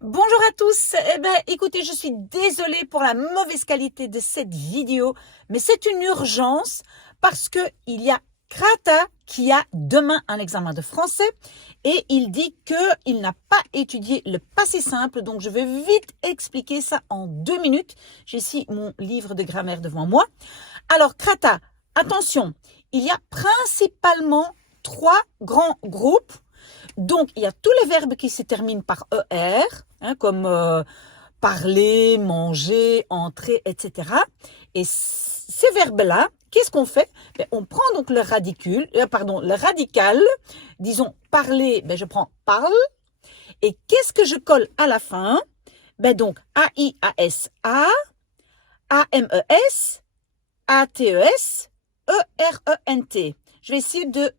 Bonjour à tous. Écoutez, je suis désolée pour la mauvaise qualité de cette vidéo, mais c'est une urgence parce que il y a Krata qui a demain un examen de français et il dit qu'il n'a pas étudié le passé simple, donc je vais vite expliquer ça en 2 minutes. J'ai ici mon livre de grammaire devant moi. Alors Krata, attention, il y a principalement 3 grands groupes. Donc, il y a tous les verbes qui se terminent par ER, comme parler, manger, entrer, etc. Et ces verbes-là, qu'est-ce qu'on fait? On prend donc le radical. Disons parler, je prends parle. Et qu'est-ce que je colle à la fin? Donc, A-I-A-S-A, A-M-E-S, A-T-E-S, E-R-E-N-T. Je vais essayer de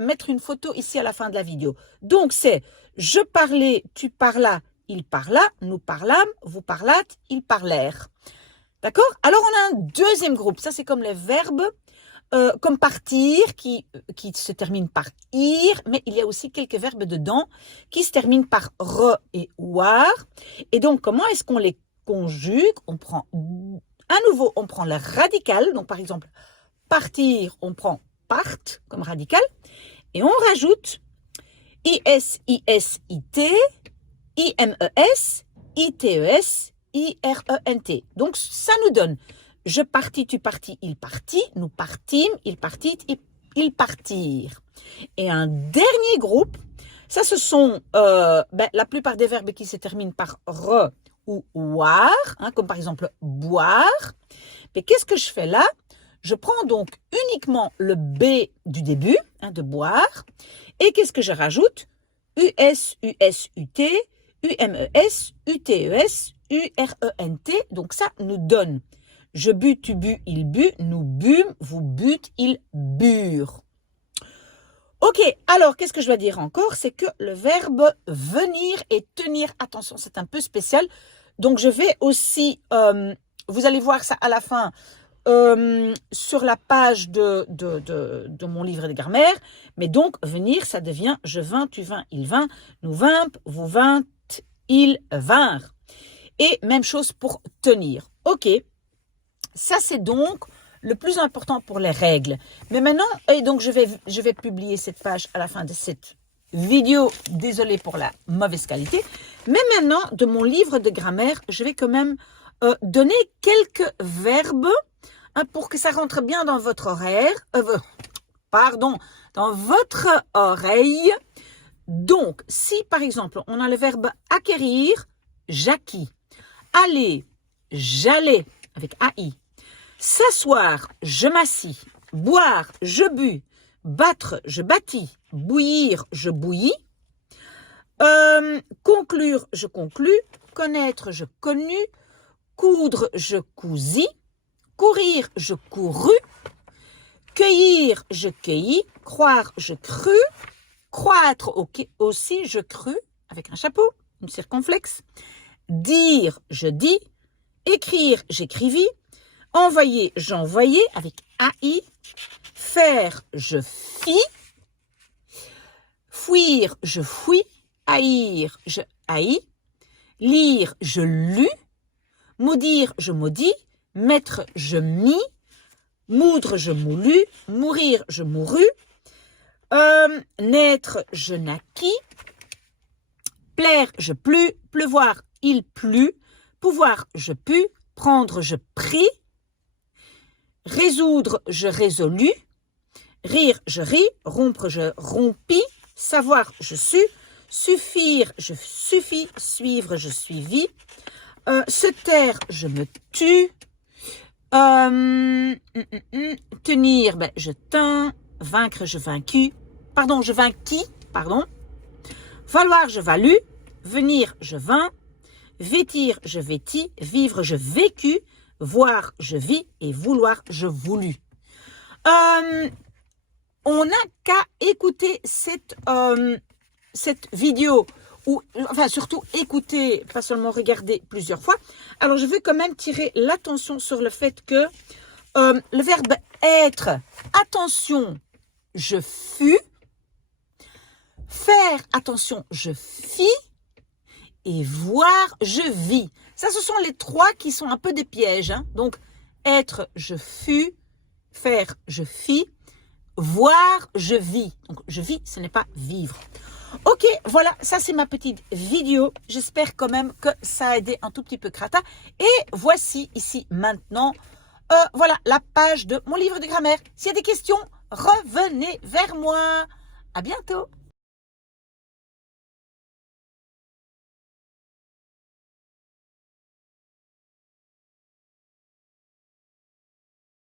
mettre une photo ici à la fin de la vidéo. Donc, c'est je parlais, tu parlas, il parla, nous parlâmes, vous parlâtes, ils parlèrent. D'accord? Alors, on a un deuxième groupe. Ça, c'est comme les verbes, comme partir, qui se terminent par ir, mais il y a aussi quelques verbes dedans qui se terminent par re et oir. Et donc, comment est-ce qu'on les conjugue? On prend, à nouveau, on prend le radical. Donc, par exemple, partir, on prend part comme radical, et on rajoute IS, IS, IT, IMES, ITES, IRENT. Donc, ça nous donne je partis, tu partis, il partit, nous partîmes, il partit, ils partirent. Et un dernier groupe, ça ce sont la plupart des verbes qui se terminent par re ou oir, comme par exemple boire. Mais qu'est-ce que je fais là? Je prends donc uniquement le B du début, de boire, et qu'est-ce que je rajoute? US, US, UT, UMES, UTES, URENT. Donc ça nous donne je bus, tu bus, il but, nous bûmes, vous bûtes, ils burent. Ok, alors qu'est-ce que je dois dire encore? C'est que le verbe venir et tenir, attention, c'est un peu spécial. Donc je vais aussi, vous allez voir ça à la fin, sur la page de mon livre de grammaire. Mais donc, venir, ça devient je vins, tu vins, il vint, nous vînmes, vous vîntes, ils vinrent. Et même chose pour tenir. Ok, ça c'est donc le plus important pour les règles. Mais maintenant, et donc je vais publier cette page à la fin de cette vidéo. Désolée pour la mauvaise qualité. Mais maintenant, de mon livre de grammaire, je vais quand même donner quelques verbes pour que ça rentre bien dans votre dans votre oreille. Donc, si par exemple, on a le verbe acquérir, j'acquis. Aller, j'allais, avec AI. S'asseoir, je m'assis. Boire, je bus. Battre, je battis. Bouillir, je bouillis. Conclure, je conclus. Connaître, je connus. Coudre, je cousis. Courir, je courus. Cueillir, je cueillis. Croire, je crus. Croître aussi, je crus, avec un chapeau, une circonflexe. Dire, je dis. Écrire, j'écrivis. Envoyer, j'envoyais, avec AI. Faire, je fis. Fuir, je fuis. Haïr, je haïs. Lire, je lus. Maudire, je maudis. Mettre, je mis. Moudre, je moulus. Mourir, je mourus. Naître, je naquis. Plaire, je plus. Pleuvoir, il plut. Pouvoir, je pus. Prendre, je pris. Résoudre, je résolus. Rire, je ris. Rompre, je rompis. Savoir, je sus. Suffire, je suffis. Suivre, je suivis. Se taire, je me tue. Tenir, je tins. Vaincre, je vainquis. Je vainquis. Valoir, je valus. Venir, je vins. Vêtir, je vêtis. Vivre, je vécus. Voir, je vis. Et vouloir, je voulus. On n'a qu'à écouter cette vidéo, surtout écouter, pas seulement regarder plusieurs fois. Alors, je veux quand même tirer l'attention sur le fait que le verbe être, attention, je fus. Faire, attention, je fis. Et voir, je vis. Ça, ce sont les trois qui sont un peu des pièges. Hein. Donc, être, je fus. Faire, je fis. Voir, je vis. Donc, je vis, ce n'est pas vivre. Ok, voilà, ça c'est ma petite vidéo. J'espère quand même que ça a aidé un tout petit peu Crata. Et voici ici maintenant, voilà, la page de mon livre de grammaire. S'il y a des questions, revenez vers moi. À bientôt.